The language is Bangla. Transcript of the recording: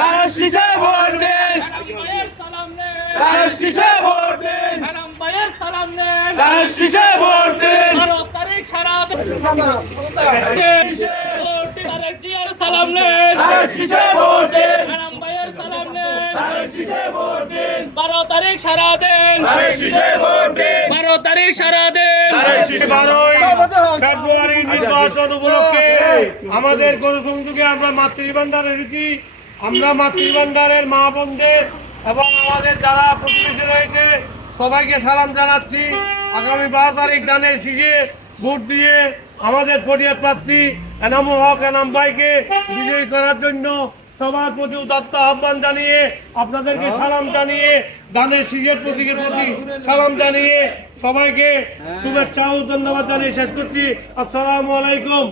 ধানের শীষে ভোট দিন, ধানের শীষে ভোট দিন, ধানের শীষে ভোট দিন। 12 তারিখ সারা সালাম নেন, ধানের শীষে ভোট দিন, ম্যাডাম ভাইয়ের সালাম নেন। ধানের শীষে ভোট দিন, 12 তারিখ সারা দেন, ধানের শীষে ভোট দিন, 12 তারিখ সারা দেন। ধানের শীষে 12 ফেব্রুয়ারি নির্বাচন উপলক্ষে আমাদের গণসংযোগে আমরা মাতৃভান্ডার এনেছি। আমরা মাতৃভান্ডারের মা বোনদের এবং আমাদের যারা প্রতিবেশী রয়েছে সবাইকে সালাম জানাচ্ছি। আগামী 12 তারিখ ধানের শীষে ভোট দিয়ে আমাদের ফরিয়াদ প্রার্থী এনামুল হক এনাম ভাইকে বিজয়ী করার জন্য সবার প্রতি উদাত্ত আহ্বান জানিয়ে আপনাদেরকে সালাম জানিয়ে ধানের শীষের প্রতীকের প্রতি সালাম জানিয়ে সবাইকে শুভেচ্ছা ও ধন্যবাদ জানিয়ে শেষ করছি। আসসালামু আলাইকুম।